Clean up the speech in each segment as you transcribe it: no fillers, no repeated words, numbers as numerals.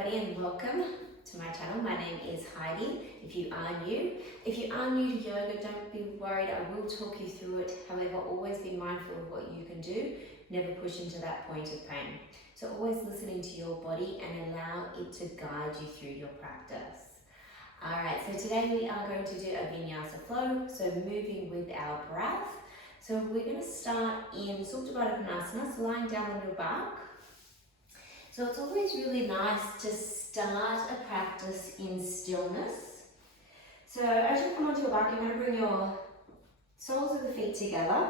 everybody and welcome to my channel. My name is Heidi. If you are new to yoga, don't be worried. I will talk you through it. However, always be mindful of what you can do. Never push into that point of pain. So always listening to your body and allow it to guide you through your practice. Alright, so today we are going to do a Vinyasa Flow, so moving with our breath. So we're going to start in Salutations, so lying down on your back. So it's always really nice to start a practice in stillness. So as you come onto your back, you're going to bring your soles of the feet together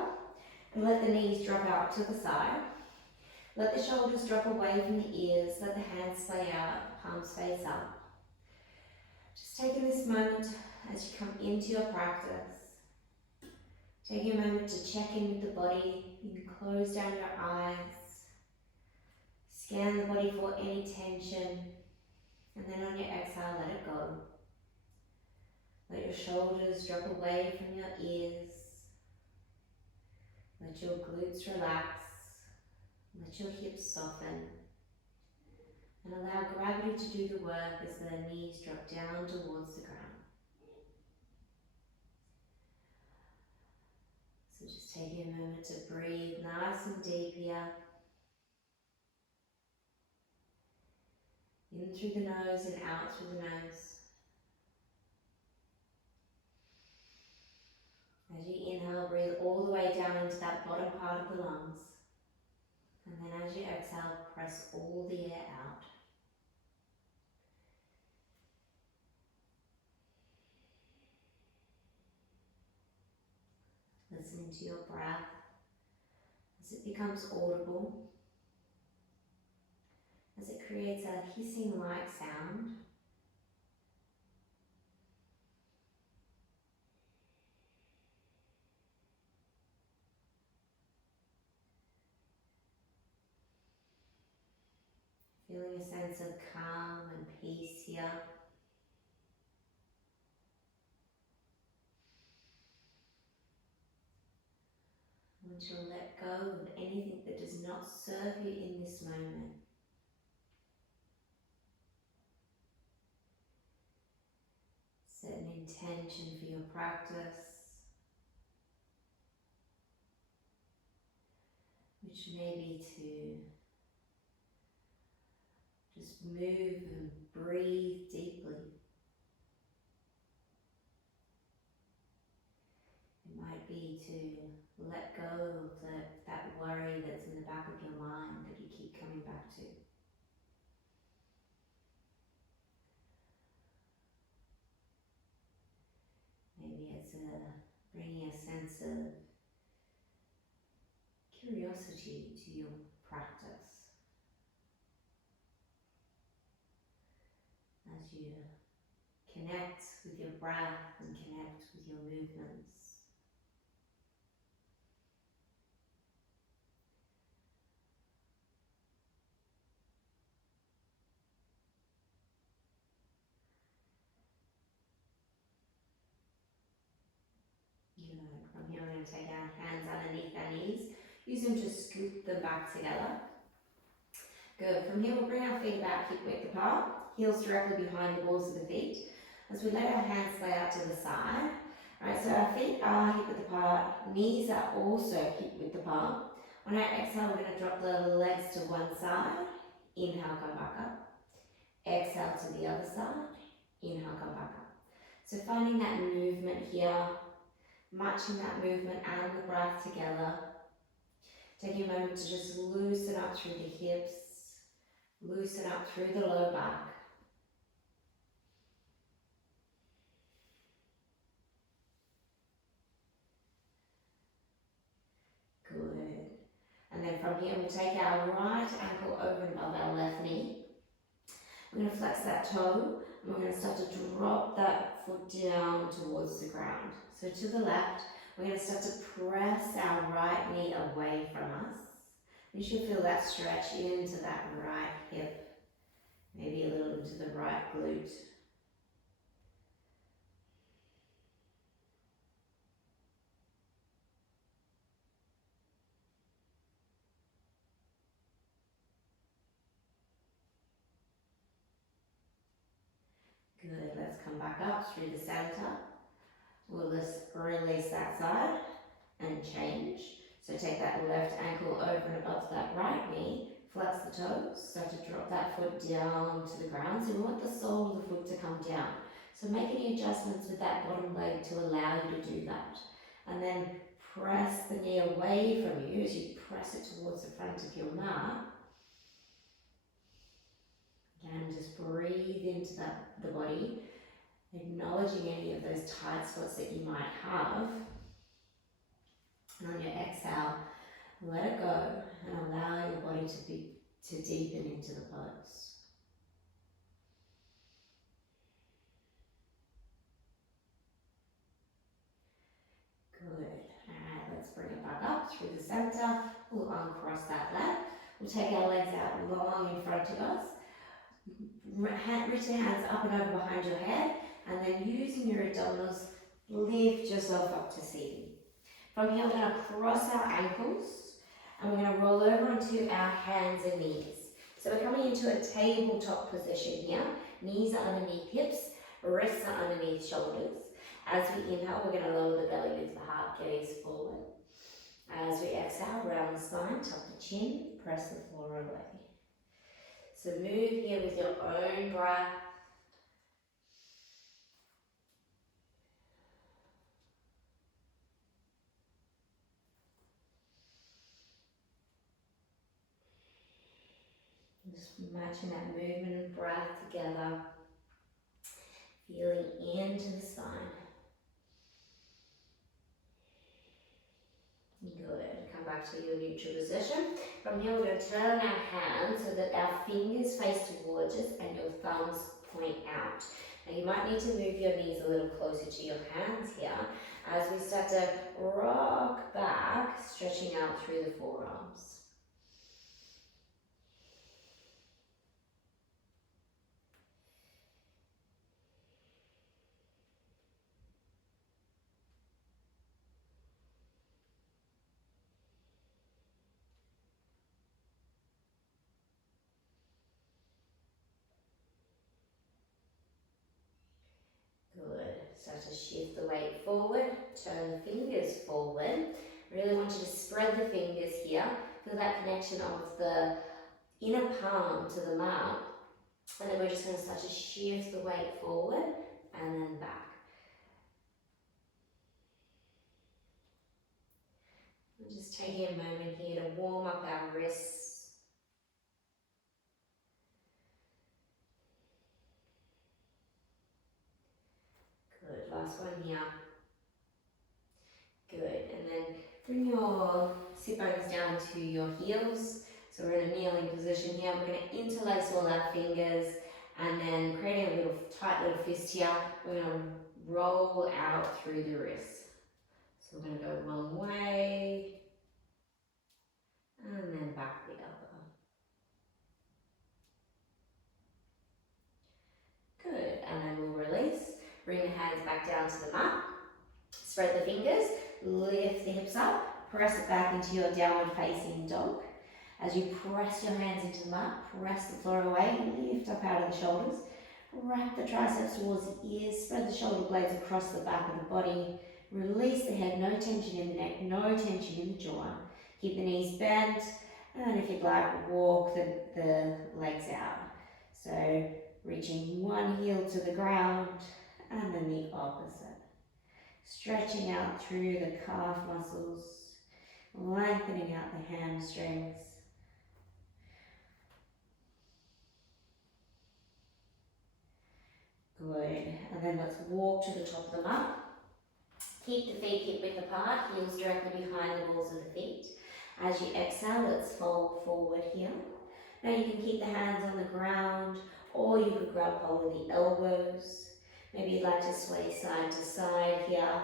and let the knees drop out to the side. Let the shoulders drop away from the ears, let the hands splay out, palms face up. Just taking this moment as you come into your practice. Taking a moment to check in with the body. You can close down your eyes. Scan the body for any tension. And then on your exhale, let it go. Let your shoulders drop away from your ears. Let your glutes relax. Let your hips soften. And allow gravity to do the work as the knees drop down towards the ground. So just taking a moment to breathe nice and deep here. In through the nose and out through the nose. As you inhale, breathe all the way down into that bottom part of the lungs. And then as you exhale, press all the air out. Listening to your breath as it becomes audible, as it creates a hissing-like sound. Feeling a sense of calm and peace here. I want you to let go of anything that does not serve you in this moment. Set an intention for your practice, which may be to just move and breathe deeply. It might be to let go of that worry that's in the back of your mind that you keep coming back to. Maybe it's bringing a sense of curiosity to your practice as you connect with your breath and connect with your movements. From here, we're going to take our hands underneath our knees. Use them to scoop them back together. Good. From here, we'll bring our feet back hip width apart, heels directly behind the balls of the feet. As we let our hands lay out to the side. Alright, so our feet are hip width apart, knees are also hip width apart. On our exhale, we're going to drop the legs to one side. Inhale, come back up. Exhale to the other side. Inhale, come back up. So finding that movement here, matching that movement and the breath together. Taking a moment to just loosen up through the hips, loosen up through the low back. Good. And then from here, we'll take our right ankle over and above our left knee. We're going to flex that toe, and we're going to start to drop that foot down towards the ground. So to the left, we're going to start to press our right knee away from us. You should feel that stretch into that right hip, maybe a little into the right glute. back up through the center. We'll just release that side and change. So take that left ankle over and above that right knee, flex the toes, start to drop that foot down to the ground. So we want the sole of the foot to come down. So make any adjustments with that bottom leg to allow you to do that. And then press the knee away from you as you press it towards the front of your mat. Again, just breathe into the body, acknowledging any of those tight spots that you might have. And on your exhale, let it go and allow your body to deepen into the pose. Good. Alright, let's bring it back up through the center. We'll uncross that leg. We'll take our legs out long in front of us. Reach the hands up and over behind your head, and then using your abdominals, lift yourself up to seated. From here, we're going to cross our ankles, and we're going to roll over onto our hands and knees. So we're coming into a tabletop position here. Knees are underneath hips, wrists are underneath shoulders. As we inhale, we're going to lower the belly with the heart gaze forward. As we exhale, round the spine, tuck the chin, press the floor away. So move here with your own breath. Just matching that movement and breath together. Feeling into the spine. Good. Come back to your neutral position. From here, we're going to turn our hands so that our fingers face towards us and your thumbs point out. Now, you might need to move your knees a little closer to your hands here as we start to rock back, stretching out through the forearms. Good. Start to shift the weight forward, turn the fingers forward. Really want you to spread the fingers here. Feel that connection of the inner palm to the mat. And then we're just going to start to shift the weight forward and then back. We're just taking a moment here to warm up our wrists. Good, last one here. Good, and then bring your sit bones down to your heels. So we're in a kneeling position here. We're going to interlace all our fingers and then creating a little tight little fist here. We're going to roll out through the wrists. So we're going to go one way and then back the other. Good, and then we'll release. Bring the hands back down to the mat. Spread the fingers, lift the hips up, press it back into your downward facing dog. As you press your hands into the mat, press the floor away, lift up out of the shoulders. Wrap the triceps towards the ears, spread the shoulder blades across the back of the body. Release the head, no tension in the neck, no tension in the jaw. Keep the knees bent, and if you'd like, walk the legs out. So reaching one heel to the ground, and then the opposite. Stretching out through the calf muscles, lengthening out the hamstrings. Good, and then let's walk to the top of the mat. Keep the feet hip width apart, heels directly behind the balls of the feet. As you exhale, let's fold forward here. Now you can keep the hands on the ground, or you could grab hold of the elbows. Maybe you'd like to sway side to side here.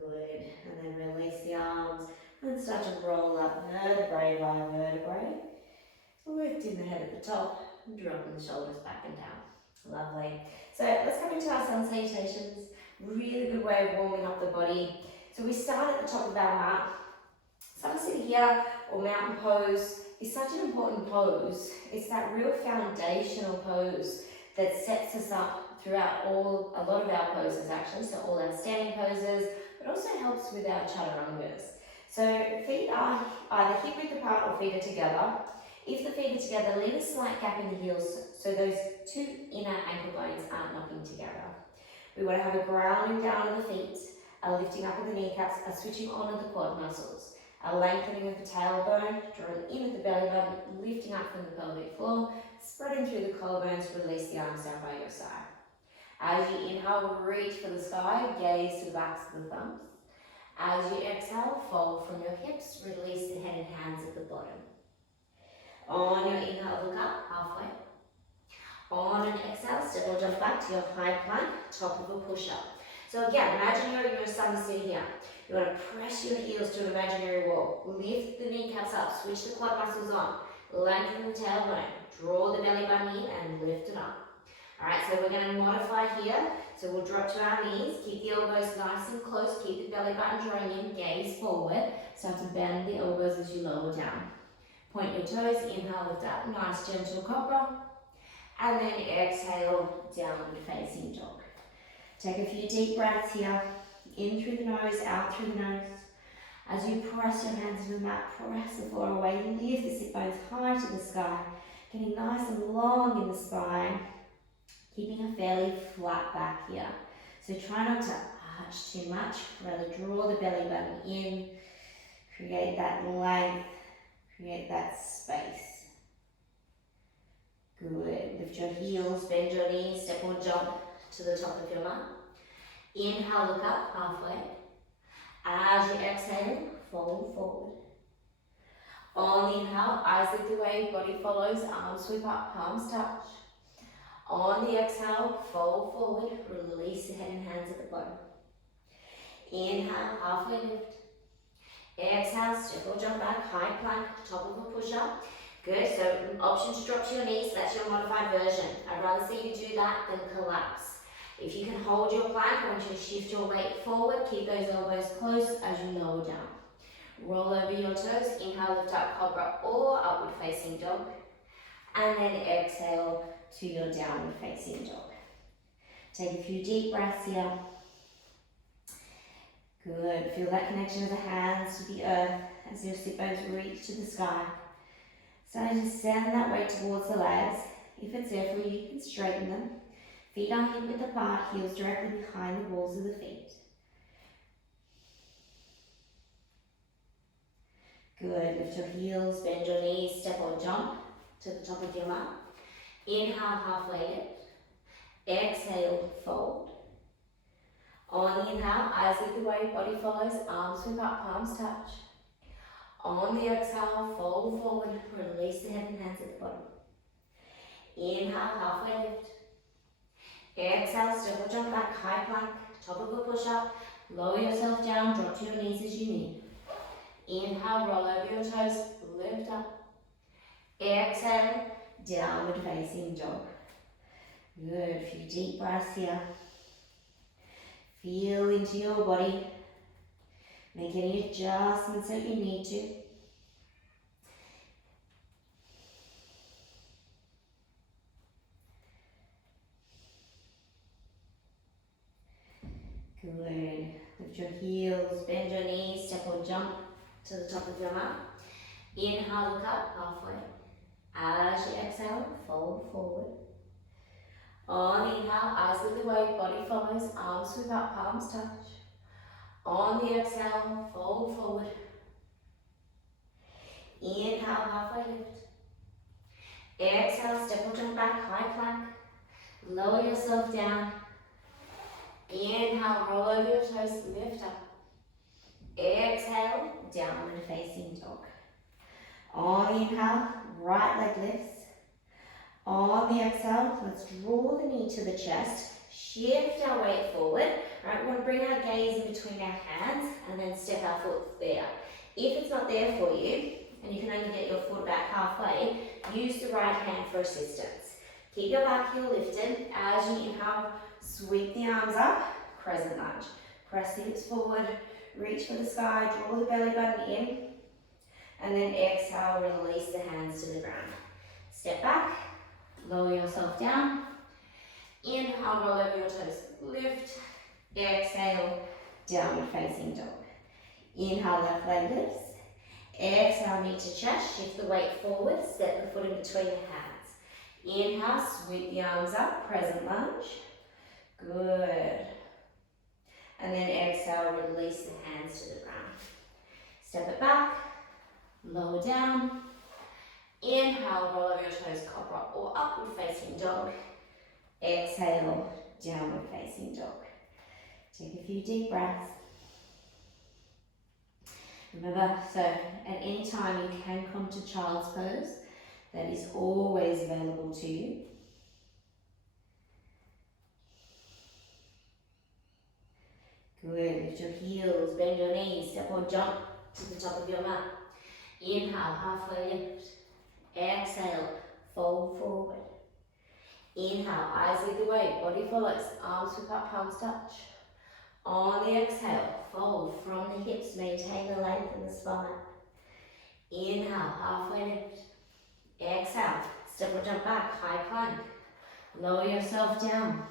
Good, and then release the arms and start to roll up vertebrae by vertebrae. Lifting the head at the top, dropping the shoulders back and down. Lovely. So let's come into our sun salutations. Really good way of warming up the body. So we start at the top of our mat. Sun sitting here or mountain pose is such an important pose. It's that real foundational pose that sets us up throughout a lot of our poses actually, so all our standing poses, but also helps with our chaturangas. So feet are either hip width apart or feet are together. If the feet are together, leave a slight gap in the heels so those two inner ankle bones aren't knocking together. We want to have a grounding down of the feet, a lifting up of the kneecaps, a switching on of the quad muscles, a lengthening of the tailbone, drawing in at the belly button, lifting up from the pelvic floor, spreading through the collarbones, release the arms down by your side. As you inhale, reach for the sky, gaze to the backs of the thumbs. As you exhale, fold from your hips, release the head and hands at the bottom. On your inhale, look up, halfway. On an exhale, step or jump back to your high plank, top of a push-up. So again, imagine you're in your sun sitting here. You want to press your heels to an imaginary wall. Lift the kneecaps up, switch the quad muscles on, lengthen the tailbone, draw the belly button in and lift it up. Alright, so we're going to modify here. So we'll drop to our knees, keep the elbows nice and close, keep the belly button drawing in, gaze forward. Start to bend the elbows as you lower down. Point your toes, inhale, lift up, nice gentle cobra. And then exhale, downward facing dog. Take a few deep breaths here. In through the nose, out through the nose. As you press your hands to the mat, press the floor away, lift the sit bones high to the sky, getting nice and long in the spine, keeping a fairly flat back here. So try not to arch too much, rather draw the belly button in, create that length, create that space. Good. Lift your heels, bend your knees, step or jump to the top of your mat. Inhale, look up, halfway. As you exhale, fold forward. On the inhale, eyes lift away, body follows, arms sweep up, palms touch. On the exhale, fold forward, release the head and hands at the bottom. Inhale, halfway lift. Exhale, step or jump back, high plank, top of a push-up. Good, so option to drop to your knees, that's your modified version. I'd rather see you do that than collapse. If you can hold your plank, I want you to shift your weight forward, keep those elbows close as you lower down. Roll over your toes, inhale, lift up, cobra or upward facing dog. And then exhale to your downward facing dog. Take a few deep breaths here. Good, feel that connection of the hands to the earth as your sit bones reach to the sky. Starting to send that weight towards the legs. If it's there for you, you can straighten them. Feet are hip width apart, heels directly behind the balls of the feet. Good, lift your heels, bend your knees, step or jump to the top of your mat. Inhale, halfway lift. Exhale, fold. On the inhale, eyes lift away, body follows, arms sweep up, palms touch. On the exhale, fold forward, release the head and hands at the bottom. Inhale, halfway lift. Exhale, step or jump back, high plank, top of a push-up. Lower yourself down, drop to your knees as you need. Inhale, roll over your toes, lift up. Exhale, downward facing dog. Good, a few deep breaths here. Feel into your body. Make any adjustments that you need to. Good. Lift your heels, bend your knees, step or jump to the top of your mat. Inhale, look up, halfway. As you exhale, fold forward. On the inhale, eyes lift away, body follows, arms sweep up, palms touch. On the exhale, fold forward. Inhale, halfway lift. Exhale, step or jump back, high plank. Lower yourself down. Inhale, roll over your toes, lift up. Exhale, downward facing dog. On the inhale, right leg lifts. On the exhale, let's draw the knee to the chest. Shift our weight forward. Right, we want to bring our gaze in between our hands and then step our foot there. If it's not there for you, and you can only get your foot back halfway, use the right hand for assistance. Keep your back heel lifted. As you inhale, sweep the arms up, crescent lunge. Press the hips forward, reach for the sky, draw the belly button in, and then exhale, release the hands to the ground. Step back, lower yourself down. Inhale, roll over your toes, lift. Exhale, downward facing dog. Inhale, left leg lifts. Exhale, knee to chest, shift the weight forward, step the foot in between the hands. Inhale, sweep the arms up, crescent lunge. Good. And then exhale, release the hands to the ground. Step it back, lower down. Inhale, roll over your toes, cobra or upward facing dog. Exhale, downward facing dog. Take a few deep breaths. Remember, so at any time you can come to child's pose. That is always available to you. Good, lift your heels, bend your knees, step or jump to the top of your mat. Inhale, halfway lift. Exhale, fold forward. Inhale, eyes lead the way, body follows, arms sweep up, palms touch. On the exhale, fold from the hips, maintain the length in the spine. Inhale, halfway lift. Exhale, step or jump back, high plank. Lower yourself down.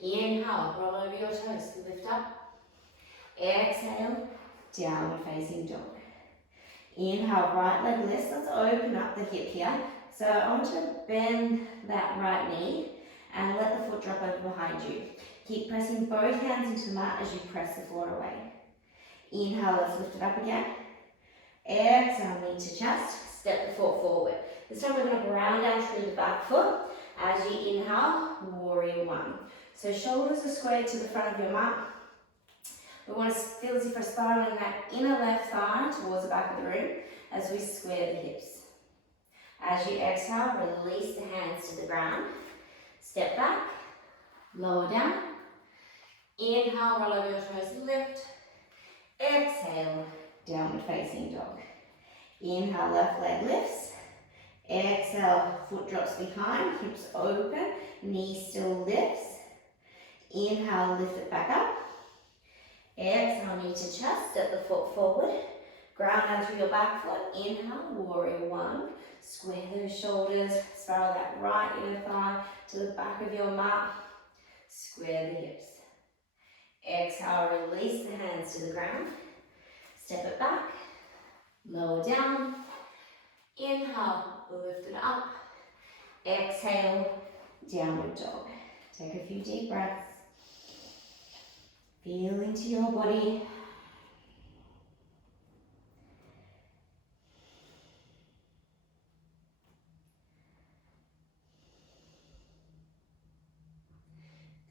Inhale, roll over your toes, lift up. Exhale, downward facing dog. Inhale, right leg lifts. Let's open up the hip here. So I want you to bend that right knee and let the foot drop over behind you. Keep pressing both hands into the mat as you press the floor away. Inhale, let's lift it up again. Exhale, knee to chest, step the foot forward. This time we're going to ground down through the back foot. As you inhale, warrior one. So shoulders are squared to the front of your mat. We want to feel as if we're spiraling that inner left thigh towards the back of the room as we square the hips. As you exhale, release the hands to the ground. Step back, lower down. Inhale, roll over your toes, lift. Exhale, downward facing dog. Inhale, left leg lifts. Exhale, foot drops behind, hips open, knee still lifts. Inhale, lift it back up. Exhale, knee to chest, step the foot forward. Ground down through your back foot. Inhale, warrior one. Square those shoulders, spiral that right inner thigh to the back of your mat. Square the hips. Exhale, release the hands to the ground. Step it back, lower down. Inhale, lift it up. Exhale, downward dog. Take a few deep breaths. Feel into your body.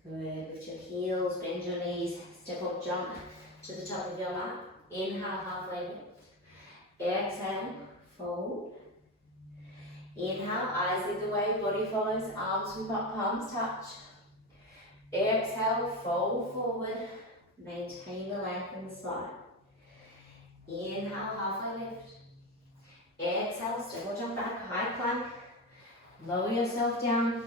Good, lift your heels, bend your knees, step up, jump to the top of your mat. Inhale, halfway lift. Exhale, fold. Inhale, eyes lead the way, body follows, arms sweep up, palms touch. Exhale, fold forward, maintain the length in the spine. Inhale, halfway lift. Exhale, step or jump back, high plank. Lower yourself down.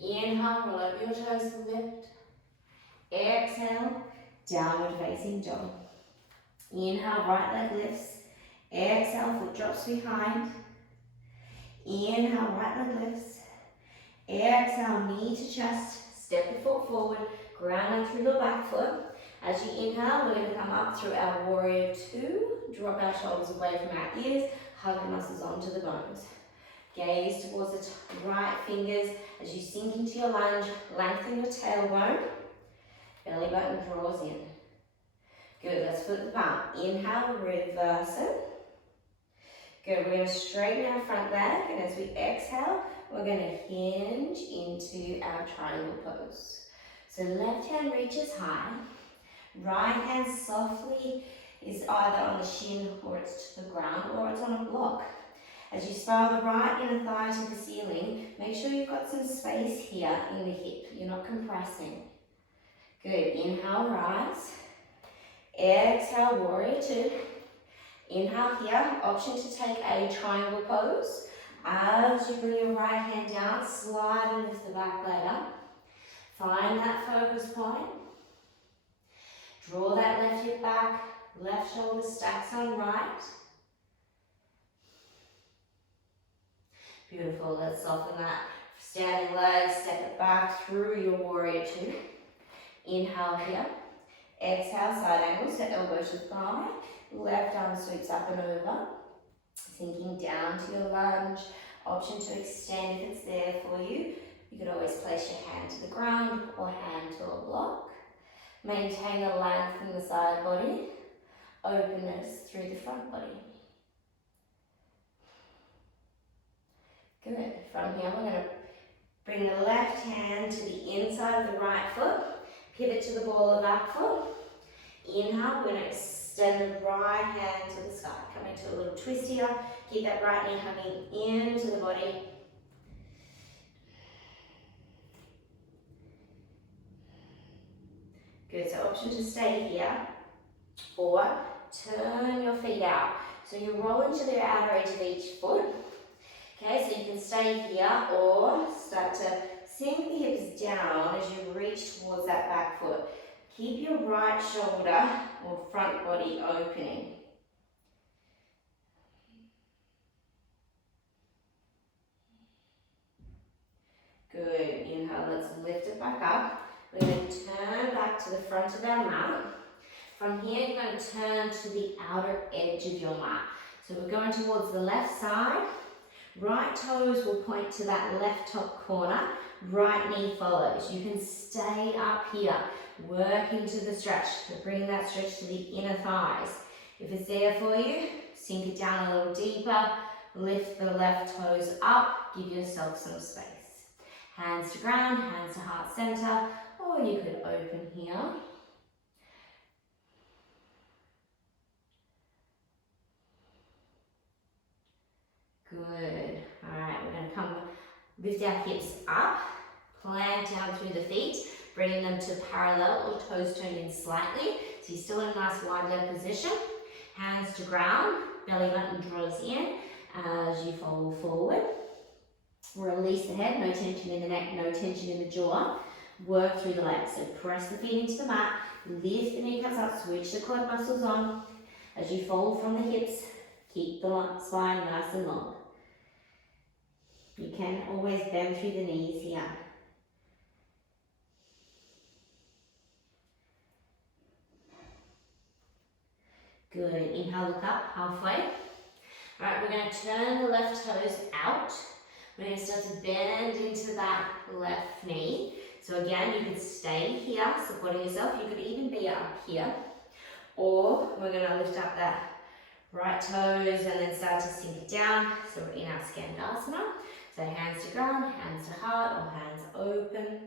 Inhale, roll over your toes, lift. Exhale, downward facing dog. Inhale, right leg lifts. Exhale, foot drops behind. Inhale, right leg lifts. Exhale, knee to chest. Step the foot forward, ground down through your back foot. As you inhale, we're going to come up through our warrior two. Drop our shoulders away from our ears, hug the muscles onto the bones. Gaze towards the right fingers as you sink into your lunge, lengthen your tailbone. Belly button draws in. Good, let's flip the palm. Inhale, reverse it. Good, we're going to straighten our front leg, and as we exhale, we're going to hinge into our triangle pose. So left hand reaches high, right hand softly is either on the shin or it's to the ground or it's on a block. As you spiral the right inner thigh to the ceiling, make sure you've got some space here in the hip. You're not compressing. Good. Inhale, rise. Exhale, warrior two. Inhale here, option to take a triangle pose. As you bring your right hand down, slide and lift the back leg up. Find that focus focus point. Draw that left hip back, left shoulder stacks on right. Beautiful, let's soften that standing leg, step it back through your warrior two. Inhale here, exhale, side angle, so elbow to thigh, left arm sweeps up and over, sinking down to your lunge. Option to extend if it's there for you. You could always place your hand to the ground or hand to a block. Maintain the length in the side body, openness through the front body. Good. From here, we're going to bring the left hand to the inside of the right foot, pivot to the ball of back foot. Inhale, we're going to extend the right hand to the sky. Come into a little twist here. Keep that right knee hugging into the body. Good, so option to stay here or turn your feet out. So you roll into the outer edge of each foot. Okay, so you can stay here or start to sink the hips down as you reach towards that back foot. Keep your right shoulder or front body opening. Good, inhale, let's lift it back up. We're going to turn back to the front of our mat. From here, you're going to turn to the outer edge of your mat. So we're going towards the left side. Right toes will point to that left top corner. Right knee follows. You can stay up here, work into the stretch. So bring that stretch to the inner thighs. If it's there for you, sink it down a little deeper. Lift the left toes up. Give yourself some space. Hands to ground, hands to heart center, or you could open here. Good. All right, we're going to come lift our hips up, plant down through the feet, bringing them to parallel or toes turned in slightly. So you're still in a nice wide leg position. Hands to ground, belly button draws in as you fold forward. Release the head, no tension in the neck, no tension in the jaw. Work through the legs. So press the feet into the mat, lift the kneecaps up, switch the quad muscles on. As you fold from the hips, keep the spine nice and long. You can always bend through the knees here. Good. Inhale, look up halfway. All right, we're going to turn the left toes out. We're going to start to bend into that left knee. So again, you could stay here, supporting yourself. You could even be up here. Or we're going to lift up that right toes and then start to sink it down. So we're in our Skandasana. So hands to ground, hands to heart, or hands open.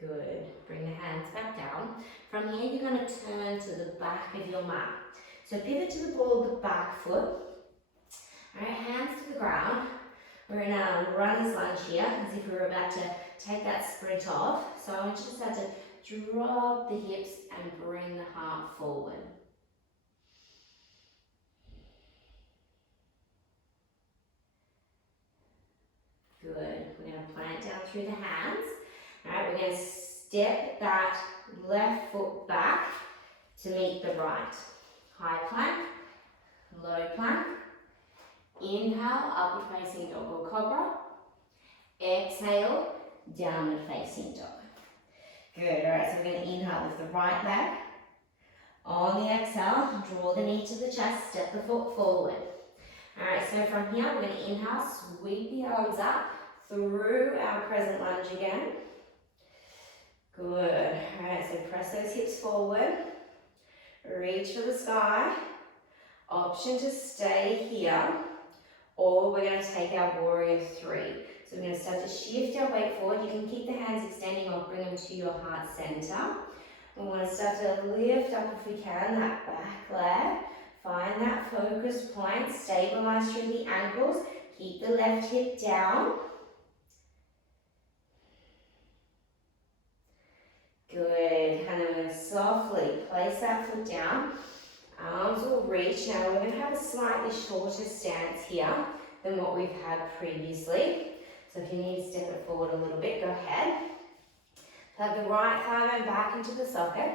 Good. Bring the hands back down. From here, you're going to turn to the back of your mat. So pivot to the ball of the back foot. All right, hands to the ground. We're in a runner's lunge here, as if we were about to take that sprint off. So I want you to start to drop the hips and bring the heart forward. Good. We're going to plant down through the hands. All right, we're going to step that left foot back to meet the right. High plank, low plank. Inhale, upward facing dog or cobra. Exhale, downward facing dog. Good, all right, so we're going to inhale with the right leg. On the exhale, draw the knee to the chest, step the foot forward. All right, so from here, we're going to inhale, sweep the arms up through our crescent lunge again. Good, all right, so press those hips forward. Reach for the sky. Option to stay here, or we're going to take our warrior three. So we're going to start to shift our weight forward. You can keep the hands extending or bring them to your heart center. We want to start to lift up if we can, that back leg. Find that focus point, stabilize through the ankles. Keep the left hip down. Good, and then we're going to softly place that foot down. Arms will reach. Now we're going to have a slightly shorter stance here than what we've had previously. So if you need to step it forward a little bit, go ahead. Plug the right thigh bone back into the socket.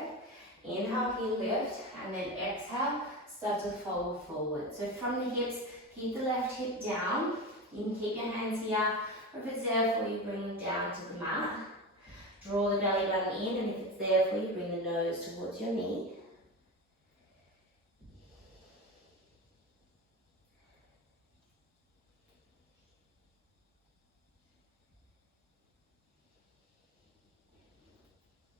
Inhale, heel lift, and then exhale, start to fold forward. So from the hips, keep the left hip down. You can keep your hands here, or if it's there for you, bring them down to the mat. Draw the belly button in, and if it's there for you, bring the nose towards your knee.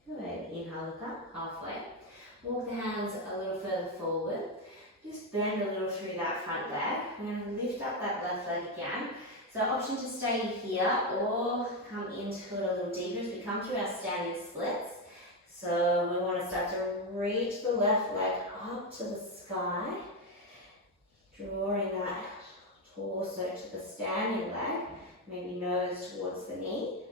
Good. Inhale, look up, halfway. Walk the hands a little further forward. Just bend a little through that front leg. We're going to lift up that left leg again. So option to stay here or come into it a little deeper as we come through our standing splits. So we want to start to reach the left leg up to the sky, drawing that torso to the standing leg, maybe nose towards the knee.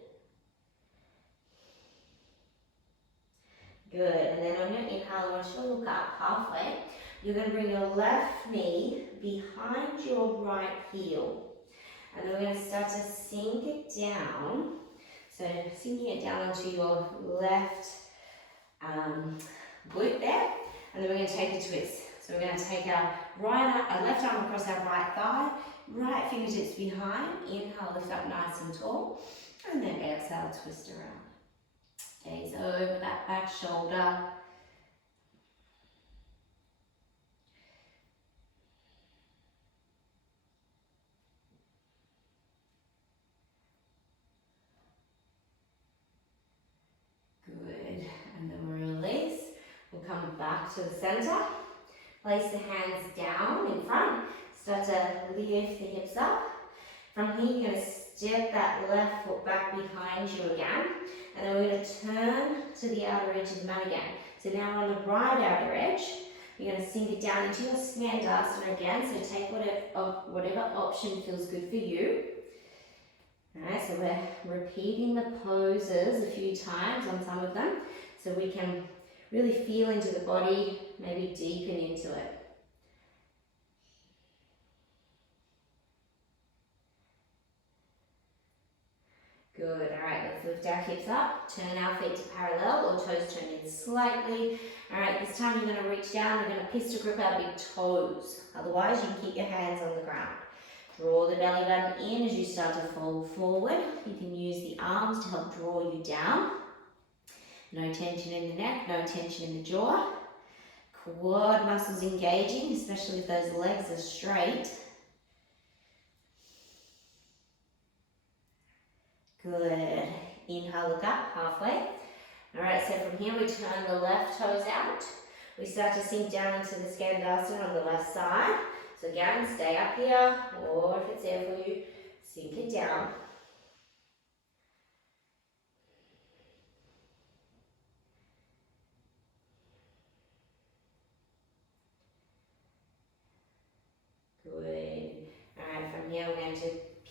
Good, and then on your inhale, I want you to look up halfway. You're going to bring your left knee behind your right heel. And then we're going to start to sink it down. So sinking it down onto your left glute there. And then we're going to take a twist. So we're going to take our left arm across our right thigh, right fingertips behind. Inhale, lift up nice and tall. And then exhale, twist around. Gaze over that back shoulder. Good. And then we'll release. We'll come back to the center. Place the hands down in front. Start to lift the hips up. From here, you're going to step that left foot back behind you again. And then we're going to turn to the outer edge of the mat again. So now on the right outer edge, you're going to sink it down into your Shabasana again. So take whatever option feels good for you. Alright, so we're repeating the poses a few times on some of them. So we can really feel into the body, maybe deepen into it. Good, alright, let's lift our hips up, turn our feet to parallel or toes turn in slightly. Alright, this time you're going to reach down, we're going to pistol grip our big toes. Otherwise, you can keep your hands on the ground. Draw the belly button in as you start to fold forward. You can use the arms to help draw you down. No tension in the neck, no tension in the jaw. Quad muscles engaging, especially if those legs are straight. Good. Inhale, look up, halfway. Alright, so from here we turn the left toes out. We start to sink down into the Shabasana on the left side. So again, stay up here, or if it's there for you, sink it down. Good. Alright, from here we're going to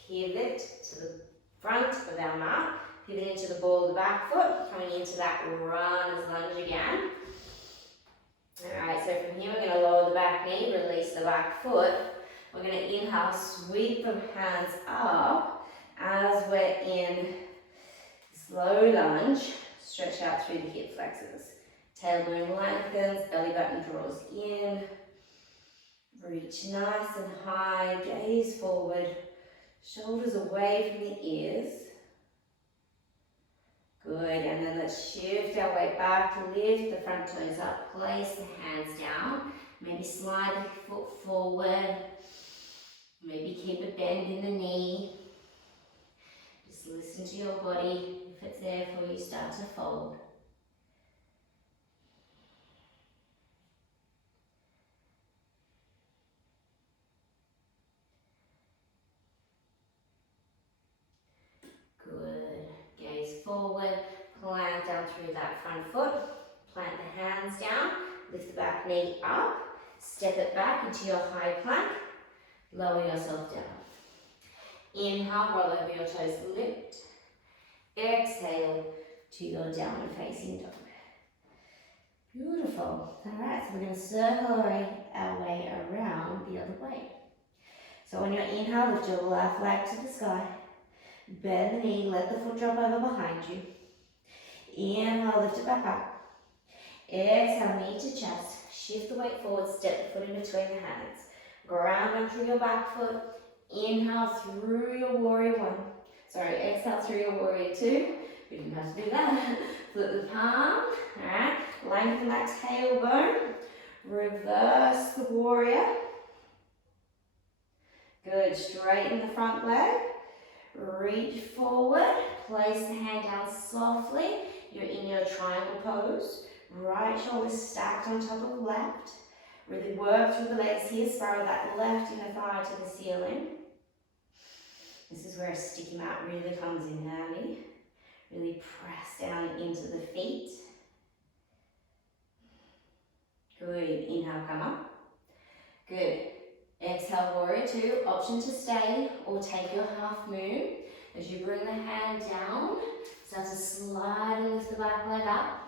pivot to the front of our mat, pivot into the ball of the back foot, coming into that runner's lunge again. Alright, so from here we're going to lower the back knee, release the back foot. We're going to inhale, sweep the hands up as we're in slow lunge. Stretch out through the hip flexors. Tailbone lengthens, belly button draws in. Reach nice and high, gaze forward. Shoulders away from the ears. Good, and then let's shift our weight back, lift the front toes up, place the hands down, maybe slide the foot forward, maybe keep a bend in the knee. Just listen to your body. If it's there for you, start to fold. Good. Gaze forward, plant down through that front foot, plant the hands down, lift the back knee up, step it back into your high plank, lower yourself down. Inhale, roll over your toes, lift. Exhale to your downward facing dog. Beautiful. All right, so we're going to circle our way around the other way. So on your inhale, lift your left leg to the sky. Bend the knee, let the foot drop over behind you. Inhale, lift it back up. Exhale, knee to chest. Shift the weight forward, step the foot in between the hands. Ground down through your back foot. Inhale through your warrior one. Sorry, exhale through your warrior two. We didn't have to do that. Flip the palm. Alright, lengthen that tailbone. Reverse the warrior. Good, straighten the front leg. Reach forward. Place the hand down softly. You're in your triangle pose. Right shoulder stacked on top of left. Really work through the legs here. Spiral that left inner thigh to the ceiling. This is where a sticky mat really comes in handy. Really press down into the feet. Good. Inhale, come up. Good. Exhale, warrior two. Option to stay or take your half moon. As you bring the hand down, start to slide and lift the back leg up.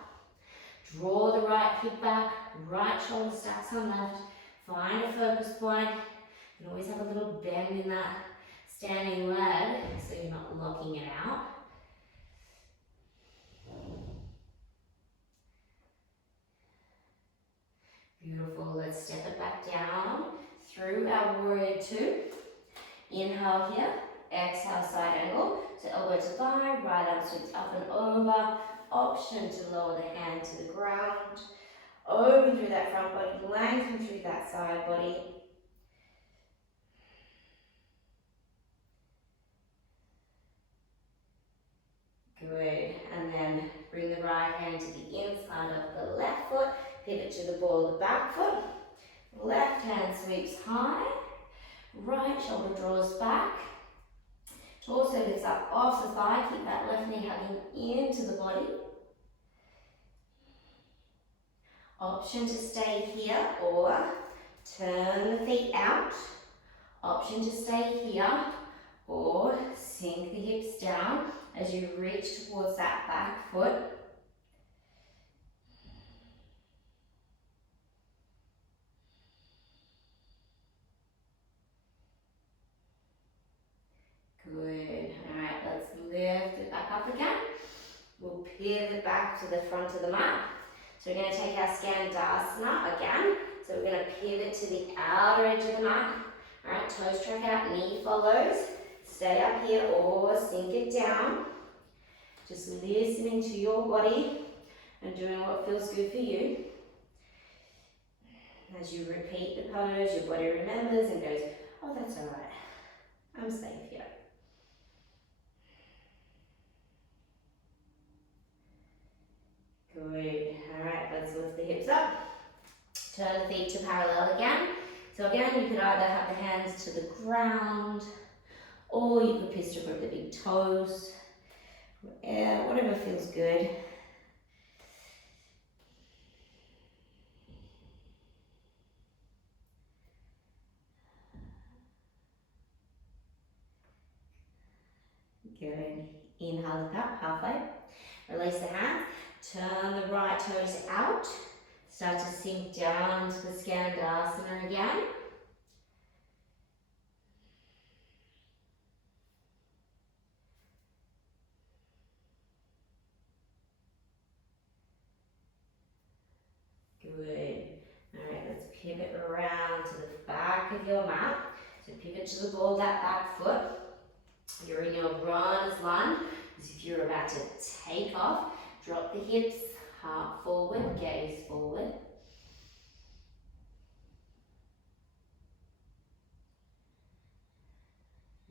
Draw the right hip back, right shoulder stacks on left. Find a focus point. You can always have a little bend in that standing leg so you're not locking it out. Beautiful. Let's step it back down through our warrior two. Inhale here. Exhale, side angle. So elbow to thigh, right arm sweeps up and over. Option to lower the hand to the ground. Open through that front body, lengthen through that side body. Good. And then bring the right hand to the inside of the left foot. Pivot to the ball of the back foot. Left hand sweeps high. Right shoulder draws back. Torso lifts up off the thigh. Keep that left knee hugging into the body. Option to stay here or turn the feet out. Option to stay here or sink the hips down as you reach towards that back foot. Good. All right, let's lift it back up again. We'll pivot back to the front of the mat. So we're going to take our Shabasana again. So we're going to pivot to the outer edge of the mat. All right, toes track out, knee follows. Stay up here or sink it down. Just listening to your body and doing what feels good for you. As you repeat the pose, your body remembers and goes, oh, that's all right. I'm safe here. Good. All right, let's lift the hips up. Turn the feet to parallel again. So again, you could either have the hands to the ground or you could pistol grip the big toes. Whatever feels good. Good. Inhale, look up halfway. Release the hands. Turn the right toes out. Start to sink down to the Shabasana again. Good. All right, let's pivot around to the back of your mat. So pivot to the ball of that back foot. You're in your runner's lunge. As if you're about to take off. Drop the hips, heart forward, gaze forward.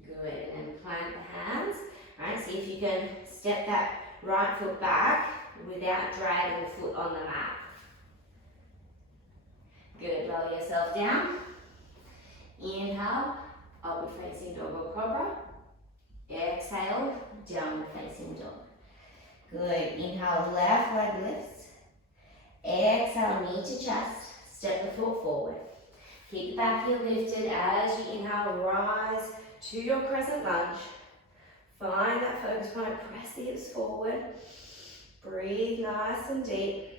Good, and then plant the hands. All right, see if you can step that right foot back without dragging the foot on the mat. Good, lower yourself down. Inhale, upward facing dog or cobra. Exhale, downward facing dog. Good. Inhale, left leg lifts. Exhale, knee to chest. Step the foot forward. Keep the back heel lifted as you inhale, rise to your crescent lunge. Find that focus point, press the hips forward. Breathe nice and deep.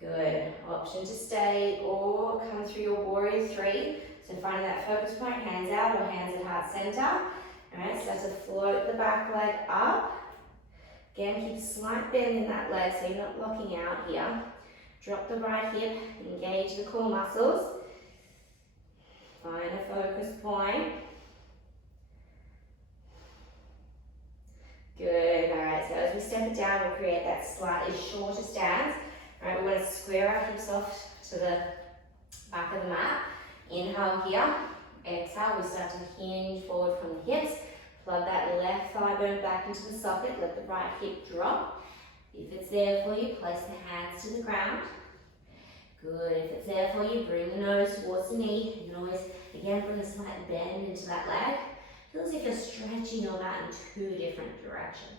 Good. Option to stay or come through your warrior three. So finding that focus point, hands out or hands at heart center. Alright, start to float the back leg up. Again, keep a slight bend in that leg so you're not locking out here. Drop the right hip, engage the core muscles. Find a focus point. Good. Alright, so as we step it down, we'll create that slightly shorter stance. Alright, we want to square our hips off to the back of the mat. Inhale here. Exhale, we start to hinge forward from the hips. Plug that left thigh bone back into the socket. Let the right hip drop. If it's there for you, place the hands to the ground. Good. If it's there for you, bring the nose towards the knee. You can always, again, bring a slight bend into that leg. Feel as if you're stretching your mat in two different directions.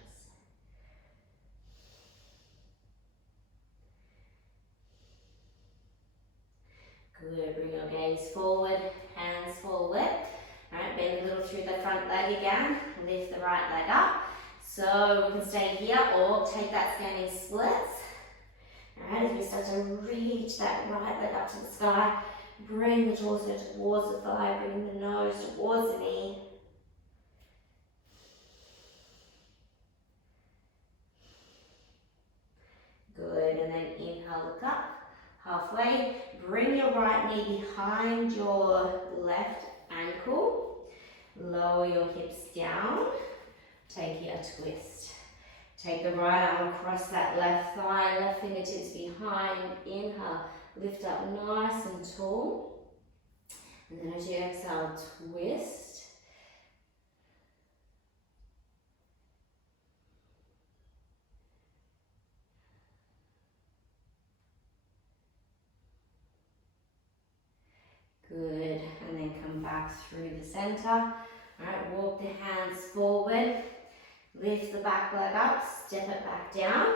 Good. Bring your gaze forward, hands forward. Alright, bend a little through the front leg again. Lift the right leg up. So we can stay here or take that standing splits. Alright, as we start to reach that right leg up to the sky, bring the torso towards the thigh, bring the nose towards the knee. Good, and then inhale, look up, halfway. Bring your right knee behind your left ankle. Lower your hips down. Take a twist. Take the right arm across that left thigh, left fingertips behind. Inhale, lift up nice and tall. And then as you exhale, twist. Good, and then come back through the center. Alright, walk the hands forward, lift the back leg up, step it back down.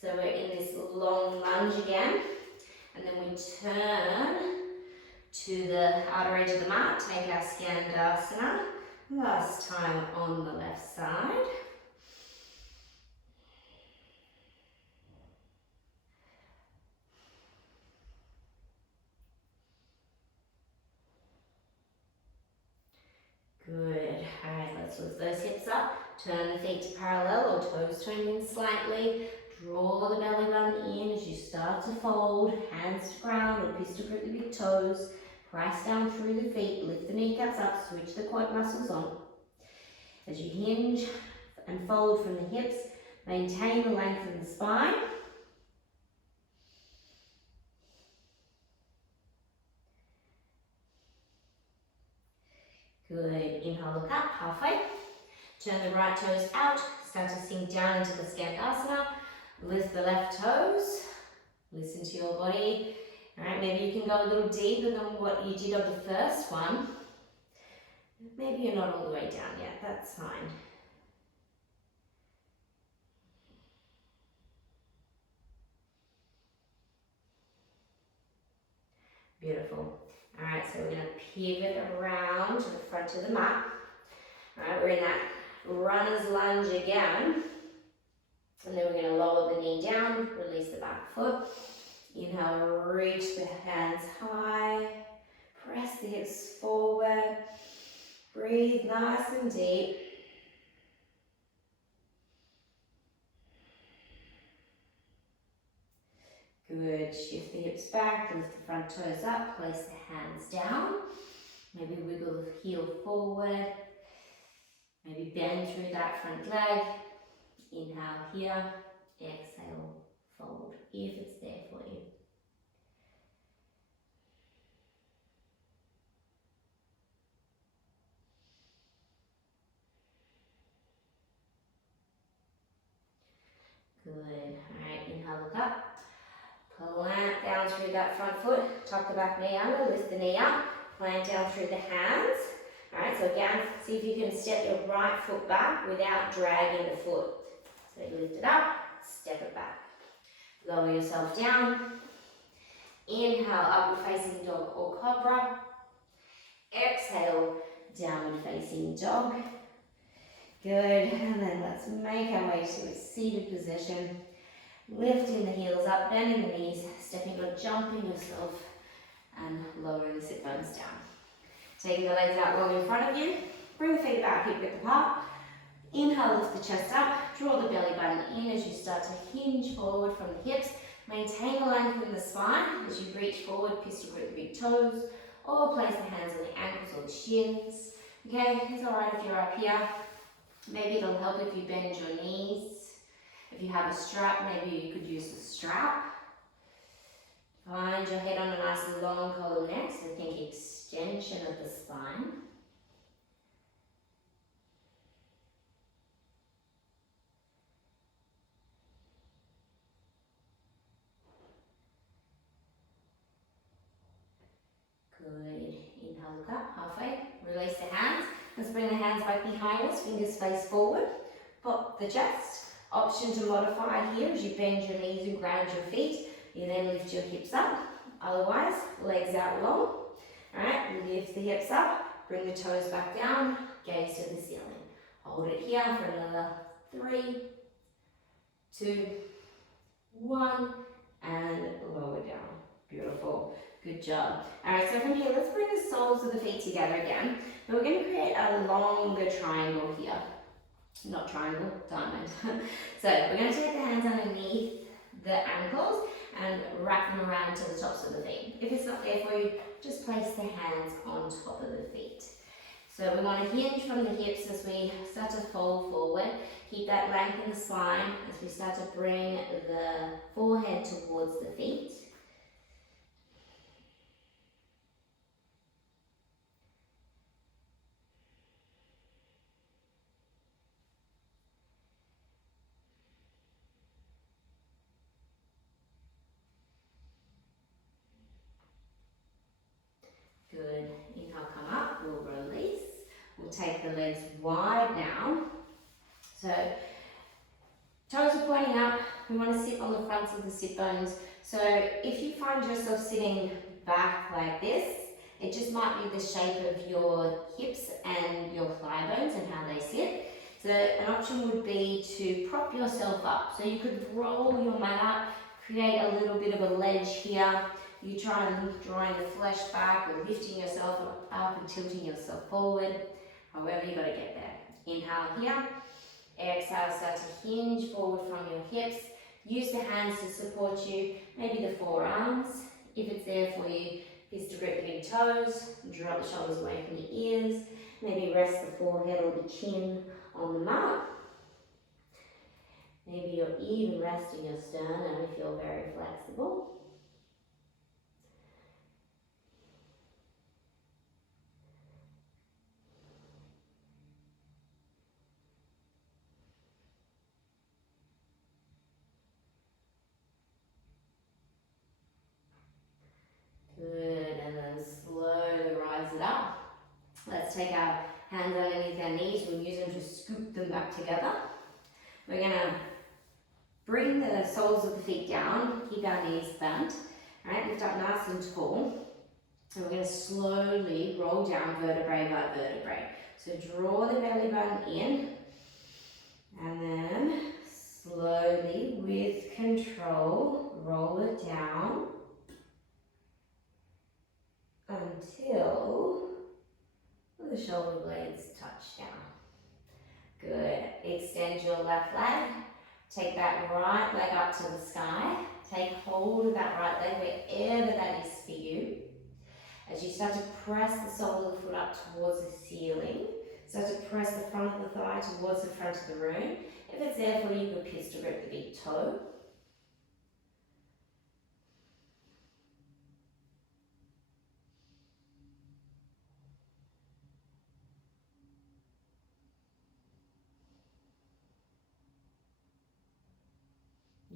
So we're in this long lunge again, and then we turn to the outer edge of the mat, take our Shabasana. Last time on the left side. Good. Alright, let's lift those hips up. Turn the feet to parallel or toes turned in slightly. Draw the belly button in as you start to fold. Hands to ground or pistol grip the big toes. Press down through the feet. Lift the kneecaps up. Switch the quad muscles on. As you hinge and fold from the hips, maintain the length of the spine. Good. Inhale, look up, halfway. Turn the right toes out. Start to sink down into the Shabasana. Lift the left toes. Listen to your body. Alright, maybe you can go a little deeper than what you did of the first one. Maybe you're not all the way down yet. That's fine. Beautiful. Alright, so we're going to pivot around to the front of the mat. Alright, we're in that runner's lunge again. And then we're going to lower the knee down, release the back foot. Inhale, reach the hands high. Press the hips forward. Breathe nice and deep. Good. Shift the hips back, lift the front toes up, place the hands down. Maybe wiggle the heel forward. Maybe bend through that front leg. Inhale here, exhale, fold, if it's there for you. Good. Alright, inhale, look up. Plant down through that front foot, tuck the back knee under, lift the knee up, plant down through the hands. Alright, so again, see if you can step your right foot back without dragging the foot. So you lift it up, step it back. Lower yourself down. Inhale, upward facing dog or cobra. Exhale, downward facing dog. Good, and then let's make our way to a seated position. Lifting the heels up, bending the knees, stepping or jumping yourself, and lowering the sit bones down. Taking the legs out long in front of you, bring the feet about hip width apart. Inhale, lift the chest up, draw the belly button in as you start to hinge forward from the hips. Maintain the length in the spine as you reach forward, pistol grip the big toes, or place the hands on the ankles or the shins. Okay, it's alright if you're up here. Maybe it'll help if you bend your knees. If you have a strap, maybe you could use the strap. Find your head on a nice long column next, so think extension of the spine. Good. Inhale, look up, halfway. Release the hands. Let's bring the hands back behind us, fingers face forward. Pop the chest. Option to modify here as you bend your knees and ground your feet. You then lift your hips up. Otherwise, legs out long. Alright, lift the hips up, bring the toes back down, gaze to the ceiling. Hold it here for another 3, 2, 1, and lower down. Beautiful. Good job. Alright, so from here, let's bring the soles of the feet together again. And we're going to create a longer triangle here. Not triangle, diamond. So we're going to take the hands underneath the ankles and wrap them around to the tops of the feet. If it's not there for you, just place the hands on top of the feet. So we want to hinge from the hips as we start to fold forward. Keep that length in the spine as we start to bring the forehead towards the feet. Good. Inhale, come up. We'll release. We'll take the legs wide now. So toes are pointing up. We want to sit on the fronts of the sit bones. So if you find yourself sitting back like this, it just might be the shape of your hips and your thigh bones and how they sit. So an option would be to prop yourself up. So you could roll your mat up, create a little bit of a ledge here. You try and drawing the flesh back or lifting yourself up and tilting yourself forward. However, you got to get there. Inhale here. Exhale, start to hinge forward from your hips. Use the hands to support you, maybe the forearms. If it's there for you, pistol grip the big toes, drop the shoulders away from the ears. Maybe rest the forehead or the chin on the mat. Maybe you're even resting your sternum if you're very flexible. Good, and then slowly rise it up. Let's take our hands underneath our knees. We'll use them to scoop them back together. We're going to bring the soles of the feet down, keep our knees bent. All right, lift up nice and tall. And we're going to slowly roll down vertebrae by vertebrae. So draw the belly button in, and then slowly, with control, roll it down until the shoulder blades touch down. Good. Extend your left leg. Take that right leg up to the sky. Take hold of that right leg wherever that is for you. As you start to press the sole of the foot up towards the ceiling, start to press the front of the thigh towards the front of the room. If it's there for you, you could pistol grip the big toe.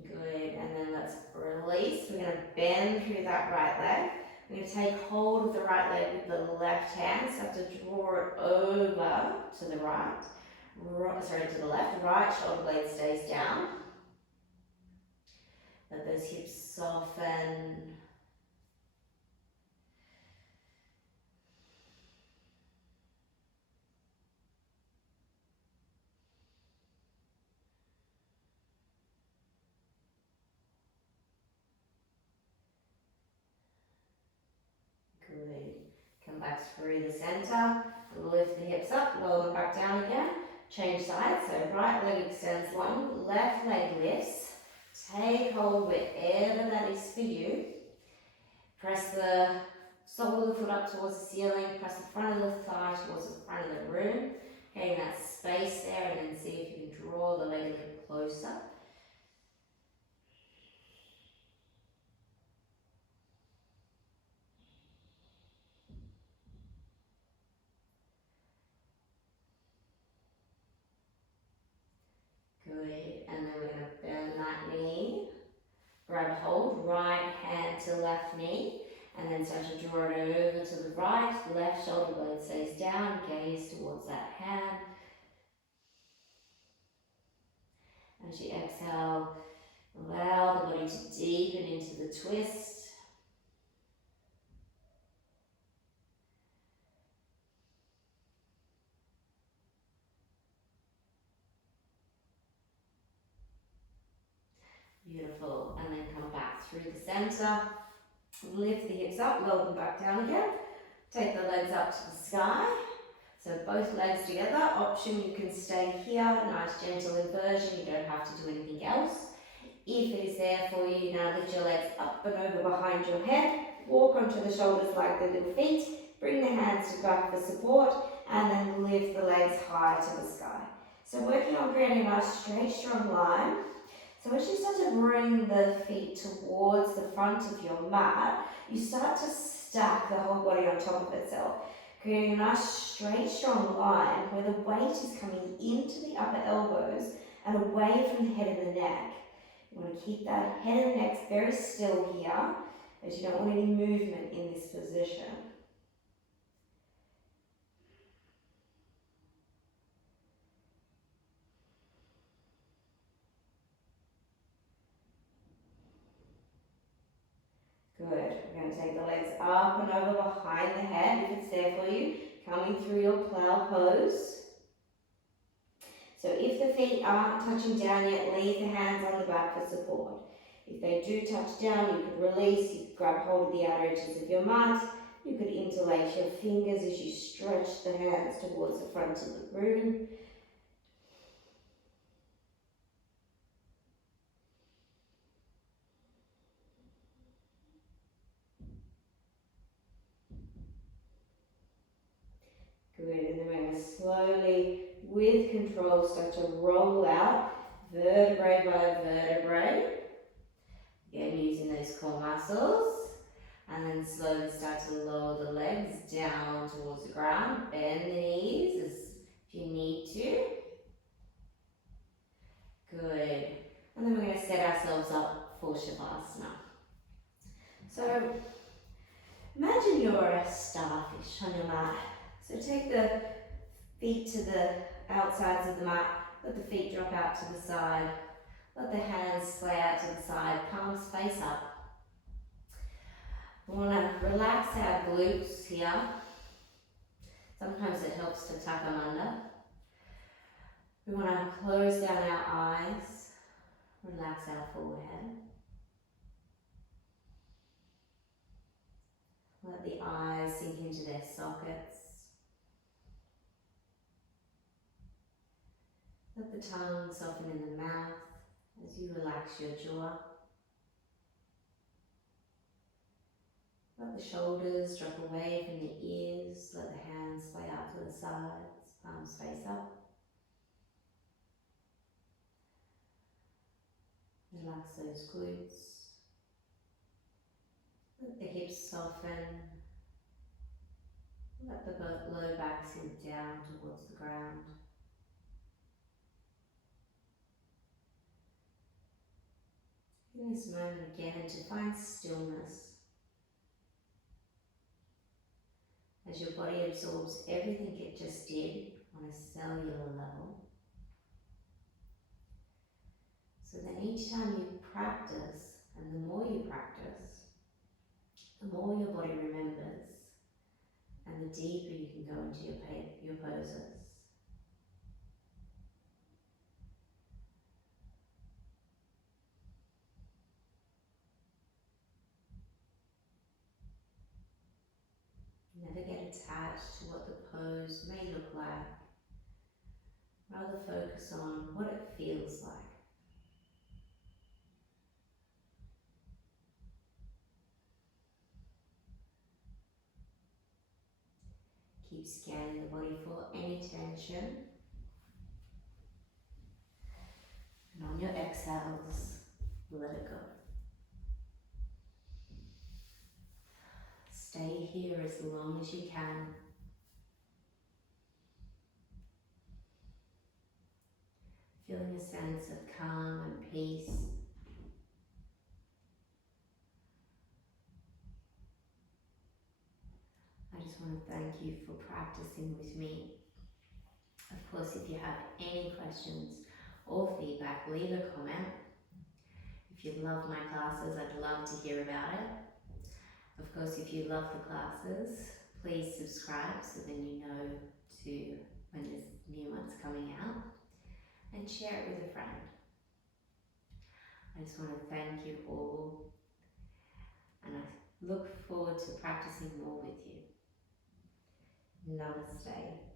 Good, and then let's release. We're going to bend through that right leg. We're going to take hold of the right leg with the left hand. So have to draw it over to the right. To the left. Right shoulder blade stays down. Let those hips soften. through the center. Lift the hips up, lower them back down again. Change sides, so right leg extends long, left leg lifts. Take hold wherever that is for you. Press the sole of the foot up towards the ceiling, press the front of the thigh towards the front of the room. Getting that space there, and then see if you can draw the leg a little closer. Good, and then we're going to bend that knee. Grab hold, right hand to left knee, and then start to draw it over to the right. Left shoulder blade stays down, gaze towards that hand. As you exhale, allow the body to deepen into the twist. Beautiful, and then come back through the center. Lift the hips up, lower them back down again. Take the legs up to the sky. So both legs together. Option, you can stay here. Nice gentle inversion. You don't have to do anything else. If it is there for you, now lift your legs up and over behind your head. Walk onto the shoulders like the little feet. Bring the hands to back for support. And then lift the legs high to the sky. So working on creating a nice straight, strong line. So as you start to bring the feet towards the front of your mat, you start to stack the whole body on top of itself, creating a nice straight, strong line where the weight is coming into the upper elbows and away from the head and the neck. You want to keep that head and neck very still here, as you don't want any movement in this position. Good. We're going to take the legs up and over behind the head if it's there for you, coming through your plow pose. So if the feet aren't touching down yet, leave the hands on the back for support. If they do touch down, you could release, you could grab hold of the outer edges of your mat, you could interlace your fingers as you stretch the hands towards the front of the room. Good, and then we're going to slowly, with control, start to roll out vertebrae by vertebrae. Again, using those core muscles. And then slowly start to lower the legs down towards the ground. Bend the knees if you need to. Good. And then we're going to set ourselves up for Shabasana. So imagine you're a starfish on your mat. So take the feet to the outsides of the mat, let the feet drop out to the side, let the hands splay out to the side, palms face up. We want to relax our glutes here. Sometimes it helps to tuck them under. We want to close down our eyes, relax our forehead. Let the eyes sink into their sockets. Let the tongue soften in the mouth as you relax your jaw. Let the shoulders drop away from the ears. Let the hands sway out to the sides, palms face up. Relax those glutes. Let the hips soften. Let the low back sink down towards the ground. In this moment again to find stillness as your body absorbs everything it just did on a cellular level. So then each time you practice, and the more you practice, the more your body remembers, and the deeper you can go into your poses. Never get attached focus on what it feels like. Keep scanning the body for any tension. And on your exhales, let it go. Stay here as long as you can. Feeling a sense of calm and peace. I just want to thank you for practicing with me. Of course, if you have any questions or feedback, leave a comment. If you love my classes, I'd love to hear about it. Of course, if you love the classes, please subscribe so then you know when there's new ones coming out, and share it with a friend. I just want to thank you all, and I look forward to practicing more with you. Namaste.